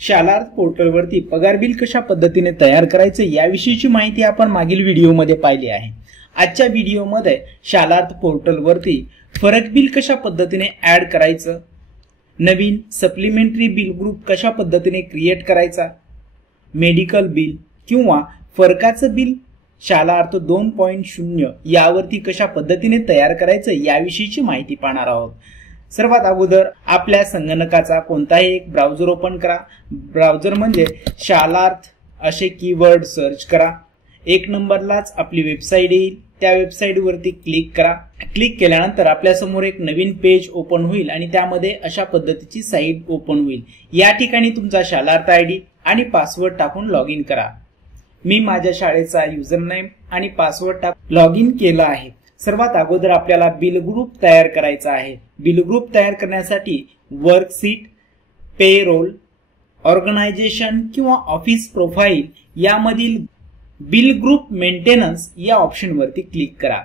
शालार्थ पोर्टलवरती पगार बिल कशा पद्धतीने तयार करायचे याविषयीची माहिती आपण मागील व्हिडिओमध्ये पाहिली आहे। आजच्या व्हिडिओमध्ये शालार्थ पोर्टलवरती फरक बिल कशा पद्धतीने ऍड करायचं, नवीन सप्लिमेंटरी बिल ग्रुप कशा पद्धतीने क्रिएट करायचा, मेडिकल बिल किंवा फरकाचं बिल शालार्थ 2.0 यावरती कशा पद्धतीने तयार करायचं याविषयीची माहिती पाहणार आहोत। सर्वात अगोदर आपल्या संगणकाचा कोणताही एक ब्राउझर ओपन करा। ब्राउझर म्हणजे शालार्थ असे कीवर्ड सर्च करा। एक नंबरलाच आपली वेबसाईट येईल, त्या वेबसाईट वरती क्लिक करा। क्लिक केल्यानंतर आपल्या समोर एक नवीन पेज ओपन होईल आणि त्यामध्ये अशा पद्धतीची साईट ओपन होईल। या ठिकाणी तुमचा शालार्थ आयडी आणि पासवर्ड टाकून लॉग इन करा। मी माझ्या शाळेचा युजर नेम आणि पासवर्ड टाकून लॉग इन केला आहे। सर्वात अगोदर आपल्याला बिल ग्रुप तयार करायचा आहे। बिल ग्रुप तयार करण्यासाठी वर्कशीट, पेरोल, ऑर्गनायझेशन किंवा ऑफिस प्रोफाइल यामधील बिल ग्रुप मेंटेनन्स या ऑप्शन वरती क्लिक करा।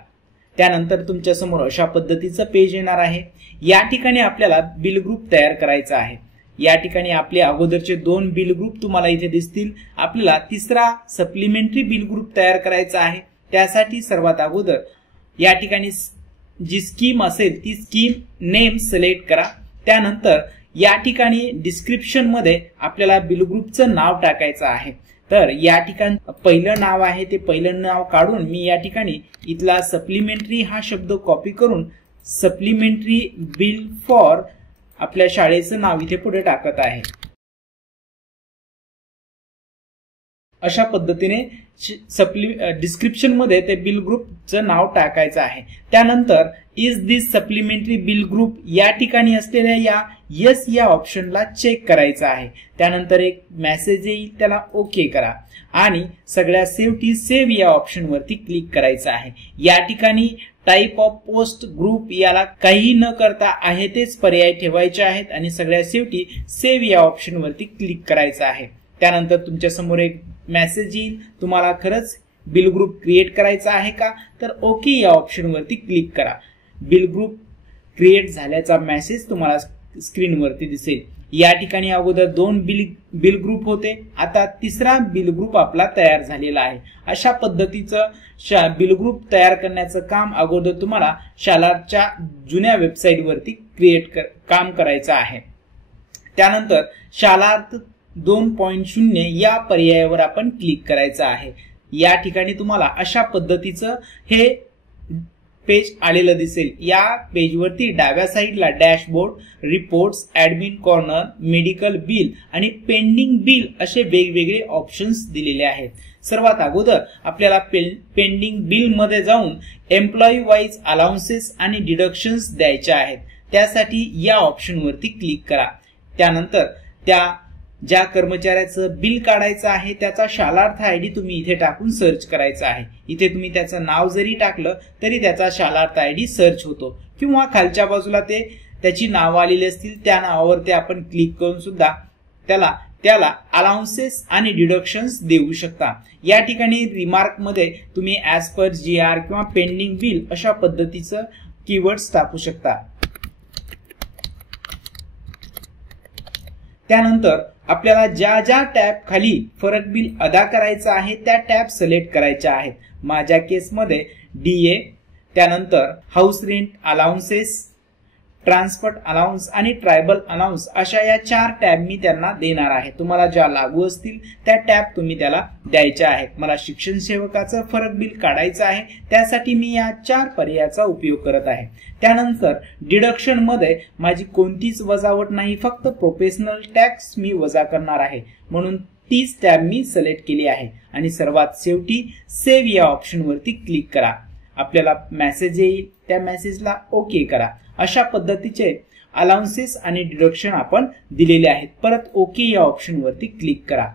त्यानंतर तुमच्या समोर अशा पद्धतीचं पेज येणार आहे। या ठिकाणी आपल्याला बिल ग्रुप तयार करायचा आहे। या ठिकाणी आपले अगोदरचे 2 बिल ग्रुप तुम्हाला इथे दिसतील। आपल्याला तिसरा सप्लिमेंटरी बिल ग्रुप तयार करायचा आहे। त्यासाठी सर्वात अगोदर या ठिकाणी जी स्कीम असेल ती स्कीम नेम सिलेक्ट करा। त्यानंतर या ठिकाणी डिस्क्रिप्शन मध्ये आपल्याला बिल ग्रुपचं नाव टाकायचं आहे। तर या ठिकाणी पहिलं नाव आहे ते पहिलं नाव काढून मी या ठिकाणी इथला सप्लिमेंटरी हा शब्द कॉपी करून सप्लिमेंटरी बिल फॉर आपल्या शाळेचं नाव इथे पुढे टाकत आहे। अशा पद्धतीने डिस्क्रिप्शन मध्ये ते बिल ग्रुपचं नाव टाकायचं आहे। त्यानंतर is this supplementary bill group या ठिकाणी असलेल्या या यस या ऑप्शनला चेक करायचं आहे। त्यानंतर एक मेसेज येईल, त्याला ओके करा आणि सगळ्या शेवटी सेव्ह या ऑप्शन वरती क्लिक करायचं आहे। या ठिकाणी टाइप ऑफ पोस्ट ग्रुप याला काही न करता आहे तेच पर्याय ठेवायचे आहेत आणि सगळ्या शेवटी सेव्ह या ऑप्शन वरती क्लिक करायचं आहे। त्यानंतर तुमच्या समोर एक मेसेज येईल, तुम्हाला खरंच बिल ग्रुप क्रिएट करायचा आहे का, तर ओके या ऑप्शन वरती क्लिक करा। बिल ग्रुप क्रिएट झाल्याचा मेसेज तुम्हाला स्क्रीन वरती दिसेल। या ठिकाणी अगोदर 2 बिल ग्रुप होते, आता तिसरा बिल ग्रुप आपला तयार झालेला आहे। अशा पद्धतीचं बिल ग्रुप तयार करण्याचं काम अगोदर तुम्हाला शालार्थच्या जुन्या वेबसाईट वरती काम करायचं आहे। त्यानंतर शालार्थ 2.0 या पर्यायावर आपण क्लिक करायचं आहे। या ठिकाणी तुम्हाला अशा पद्धतीचं हे पेज आलेलं दिसेल। या पेजवरती डाव्या साईडला dashboard, reports, admin corner, medical bill आणि पेंडिंग बिल असे वेगवेगळे ऑप्शन्स दिलेले आहेत। सर्वात अगोदर आपल्याला पेंडिंग बिल मध्ये जाऊन एम्प्लॉई वाईज अलाउन्सेस आणि डिडक्शन्स द्यायचे आहेत। त्यासाठी या ऑप्शन वरती क्लिक करा। त्यानंतर ज्या कर्मचाऱ्याचं बिल काढायचं आहे त्याचा शालार्थ आयडी तुम्ही इथे टाकून सर्च करायचा आहे। इथे तुम्ही त्याचं नाव जरी टाकलं तरी त्याचा शालार्थ आयडी सर्च होतो किंवा खालच्या बाजूला त्याची नाव आलेली असतील त्या नावावरती आपण क्लिक करून सुद्धा त्याला अलाउन्सेस आणि डिडक्शन्स देऊ शकता। या ठिकाणी रिमार्क मध्ये तुम्ही ऍज पर GR किंवा पेंडिंग बिल अशा पद्धतीचं कीवर्ड्स टाकू शकता। त्यानंतर आपल्याला ज्या टॅब खाली फरक बिल अदा करायचं आहे त्या टॅब सिलेक्ट करायच्या आहेत। माझ्या केसमध्ये DA, त्यानंतर house rent allowances, transport allowance आणि ट्रायबल अलाउन्स अशा या 4 टॅब मी त्यांना देणार आहे। तुम्हाला ज्या लागू असतील त्या टॅब तुम्ही त्याला द्यायच्या आहेत। मला शिक्षण सेवकाचं फरक बिल काढायचं आहे, त्यासाठी मी या 4 पर्यायाचा उपयोग करत आहे। त्यानंतर डिडक्शन मध्ये माझी कोणतीच वजावट नाही, फक्त प्रोफेशनल टॅक्स मी वजा करणार आहे, म्हणून तीच टॅब मी सिलेक्ट केली आहे। आणि सर्वात शेवटी सेव्ह या ऑप्शन वरती क्लिक करा। आपल्याला मेसेज येईल, त्या मेसेजला ओके करा। अशा पद्धतीचे अलाउन्सेस आणि डिडक्शन आपण दिलेले आहेत। परत ओके या ऑप्शन वरती क्लिक करा।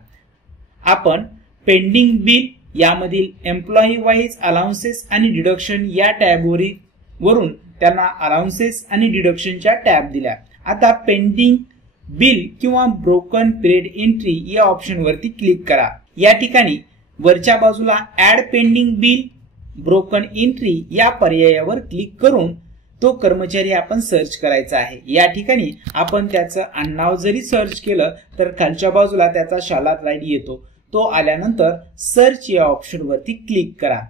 आपण पेंडिंग बिल यामधील एम्प्लॉई वाईज अलाउन्सेस आणि डिडक्शन या टॅब वरून त्यांना अलाउन्सेस आणि डिडक्शनच्या टॅब दिल्या। आता पेंडिंग बिल किंवा ब्रोकन पिरियड एंट्री या ऑप्शन वरती क्लिक करा। या ठिकाणी वरच्या बाजूला add pending bill broken entry या पर्यायावर क्लिक करून तो कर्मचारी आपण सर्च करायचा आहे। या ठिकाणी आपण त्याचं आडनाव जरी सर्च केलं तर खालच्या बाजूला त्याचा शालात आयडी येतो। तो आल्यानंतर सर्च या ऑप्शन वरती क्लिक करा।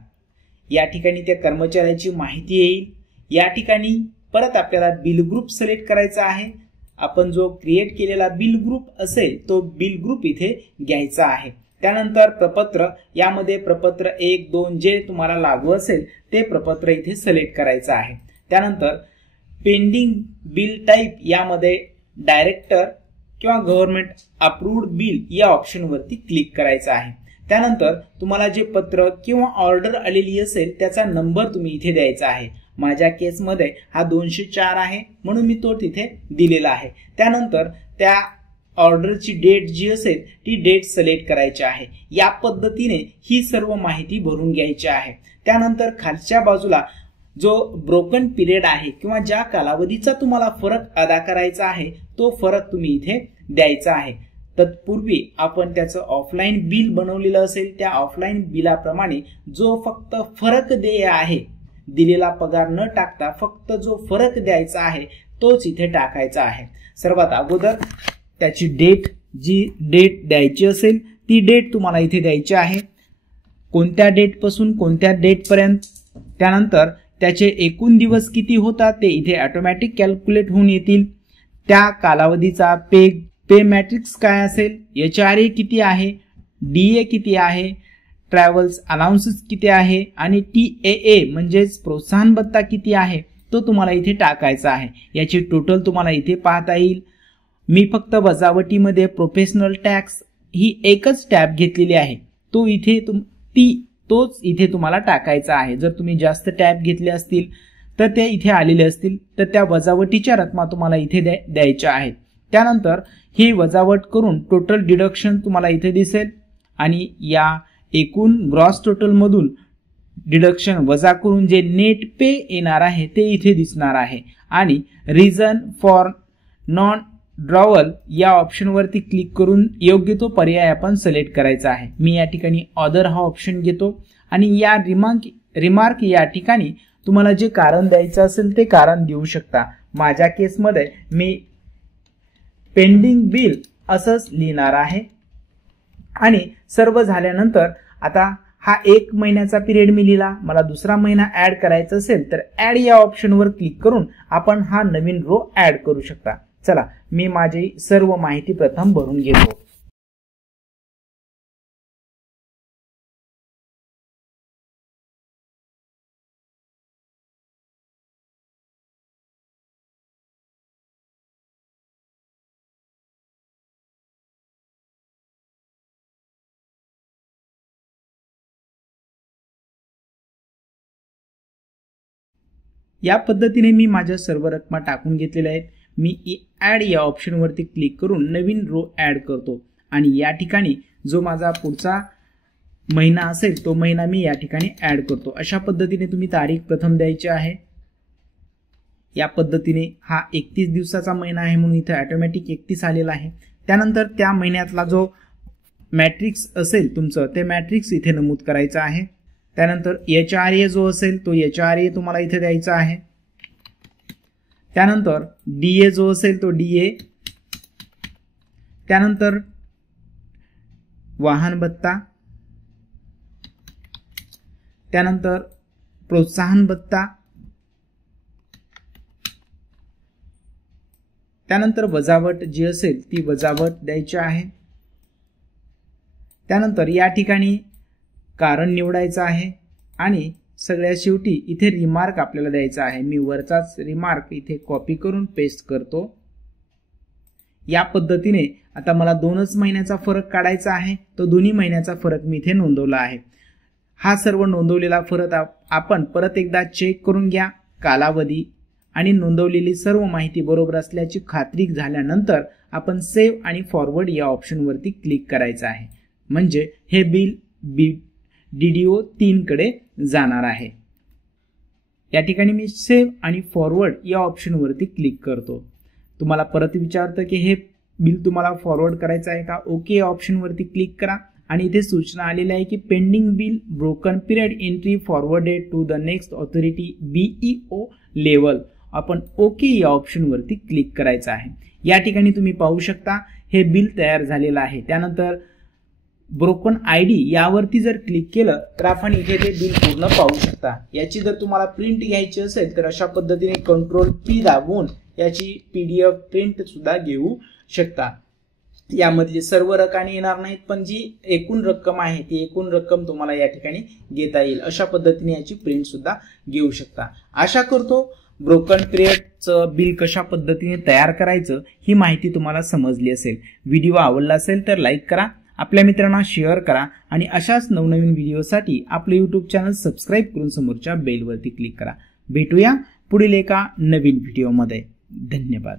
या ठिकाणी त्या कर्मचाऱ्याची माहिती येईल। या ठिकाणी परत आपल्याला बिल ग्रुप सिलेक्ट करायचा आहे। आपण जो क्रिएट केलेला बिल ग्रुप असेल तो बिल ग्रुप इथे घ्यायचा आहे। त्यानंतर प्रपत्र, यामध्ये प्रपत्र 1, 2 जे तुम्हाला लागू असेल ते प्रपत्र इथे सिलेक्ट करायचं आहे। त्यानंतर पेंडिंग बिल टाइप यामध्ये डायरेक्टर किंवा गव्हर्नमेंट अप्रूव्ड बिल या ऑप्शन वरती क्लिक करायचं आहे। त्यानंतर तुम्हाला जे पत्र किंवा ऑर्डर आलेली असेल त्याचा नंबर तुम्ही इथे द्यायचा आहे। माझ्या केसमध्ये हा 204 आहे म्हणून मी तो तिथे दिलेला आहे। त्यानंतर त्या ऑर्डरची डेट जी असेल ती डेट सिलेक्ट करायची आहे। या पद्धतीने ही सर्व माहिती भरून घ्यायची आहे। त्यानंतर खालच्या बाजूला जो ब्रोकन पिरियड आहे किंवा ज्या कालावधीचा तुम्हाला फरक अदा करायचा आहे तो फरक तुम्ही इथे द्यायचा आहे। तत्पूर्वी आपण त्याचं ऑफलाईन बिल बनवलेलं असेल त्या ऑफलाईन बिलाप्रमाणे जो फक्त फरक देय आहे, दिलेला पगार न टाकता फक्त जो फरक द्यायचा आहे तोच इथे टाकायचा आहे। सर्वात अगोदर त्याची डेट, जी डेट द्यायची असेल ती डेट तुम्हाला इथे द्यायची आहे, कोणत्या डेट पासून कोणत्या डेट पर्यंत। त्यानंतर त्याचे एकूण दिवस किती होतात ते इथे ऑटोमॅटिक कॅल्क्युलेट होऊन येतील। त्या कालावधीचा पे मॅट्रिक्स काय असेल, HRA किती आहे, DA किती आहे, ट्रॅव्हल्स अलाउन्सेस किती आहे आणि TAA म्हणजेच प्रोत्साहन भत्ता किती आहे तो तुम्हाला इथे टाकायचा आहे। याची टोटल तुम्हाला इथे पाहता येईल। मी फक्त वजावटीमध्ये प्रोफेशनल टॅक्स ही एकच टॅब घेतलेली आहे, तो इथे तोच इथे तुम्हाला टाकायचा आहे। जर तुम्ही जास्त टॅब घेतले असतील तर ते इथे आलेले असतील तर त्या वजावटीच्या रकमा तुम्हाला इथे द्यायच्या आहेत। त्यानंतर ही वजावट करून टोटल डिडक्शन तुम्हाला इथे दिसेल आणि या एकूण ग्रॉस टोटल मधून डिडक्शन वजा करून जे नेट पे येणार आहे ते इथे दिसणार आहे। आणि रिझन फॉर नॉन ड्रॉवल या ऑप्शन वरती क्लिक करून योग्य तो पर्याय आपण सिलेक्ट करायचा आहे। मी या ठिकाणी ऑदर हा ऑप्शन घेतो आणि या रिमार्क या ठिकाणी तुम्हाला जे कारण द्यायचं असेल ते कारण देऊ शकता। माझ्या केसमध्ये मी पेंडिंग बिल असंच लिहिणार आहे। आणि सर्व झाल्यानंतर आता हा 1 महिन्याचा पिरियड मी लिहिला, मला दुसरा महिना ऍड करायचा असेल तर ऍड या ऑप्शनवर क्लिक करून आपण हा नवीन रो ऍड करू शकता। चला, मी माझी सर्व माहिती प्रथम भरून घेतो। या पद्धतीने मी माझ्या सर्व रकमा टाकून घेतलेल्या आहेत। मी ऍड या ऑप्शन वरती क्लिक करून नवीन रो ऍड करतो आणि या ठिकाणी जो माझा पुढचा महिना असेल तो महिना मी या ठिकाणी ऍड करतो। अशा पद्धतीने तुम्ही तारीख प्रथम द्यायची आहे। या पद्धतीने हा 31 दिवसाचा महिना आहे म्हणून इथे ऑटोमॅटिक 31 आलेला आहे। त्यानंतर त्या महिन्यातला जो मॅट्रिक्स असेल तुमचं ते मॅट्रिक्स इथे नमूद करायचा आहे। त्यानंतर HRA जो असेल तो HRA तुम्हाला इथे द्यायचा आहे। त्यानंतर DA जो असेल तो DA, त्यानंतर वाहन भत्ता, त्यानंतर प्रोत्साहन भत्ता, त्यानंतर वजावट जी असेल ती वजावट द्यायची आहे। त्यानंतर या ठिकाणी कारण निवडायचं आहे आणि सगळ्यात शेवटी इथे रिमार्क आपल्याला द्यायचा आहे। मी वरचाच रिमार्क इथे कॉपी करून पेस्ट करतो। या पद्धतीने आता मला 2च महिन्याचा फरक काढायचा आहे, तो दोन्ही महिन्याचा फरक मी इथे नोंदवला आहे। हा सर्व नोंदवलेला फरक आपण परत एकदा चेक करून घ्या। कालावधी आणि नोंदवलेली सर्व माहिती बरोबर असल्याची खात्री झाल्यानंतर आपण सेव्ह आणि फॉरवर्ड या ऑप्शन वरती क्लिक करायचं आहे, म्हणजे हे बिल DDO 3 कडे जाणार आहे। या ठिकाणी मी सेव्ह आणि फॉरवर्ड या ऑप्शन वरती क्लिक करतो। तुम्हाला परत विचारतं की हे बिल तुम्हाला फॉरवर्ड करायचं आहे का, ओके या ऑप्शन वरती क्लिक करा आणि इथे सूचना आलेली आहे की pending bill broken period entry forwarded to the next authority BEO level आपण ओके या ऑप्शनवरती क्लिक करायचं आहे। या ठिकाणी तुम्ही पाहू शकता हे बिल तयार झालेलं आहे। त्यानंतर ब्रोकन आयडी यावरती जर क्लिक केलं तर आपण इथे ते बिल पूर्ण पाहू शकता। याची जर तुम्हाला प्रिंट घ्यायची असेल तर अशा पद्धतीने कंट्रोल P दाबून याची PDF प्रिंट सुद्धा घेऊ शकता। यामध्ये सर्व रकाने येणार नाहीत, पण जी एकूण रक्कम आहे ती एकूण रक्कम तुम्हाला या ठिकाणी घेता येईल। अशा पद्धतीने याची प्रिंट सुद्धा घेऊ शकता। आशा करतो ब्रोकन पिरियडचं बिल कशा पद्धतीने तयार करायचं ही माहिती तुम्हाला समजली असेल। व्हिडिओ आवडला असेल तर लाईक करा, आपल्या मित्रांना शेअर करा आणि अशाच नवनवीन व्हिडिओसाठी आपले YouTube चॅनल सबस्क्राईब करून समोरच्या बेलवरती क्लिक करा। भेटूया पुढील एका नवीन व्हिडिओमध्ये। धन्यवाद।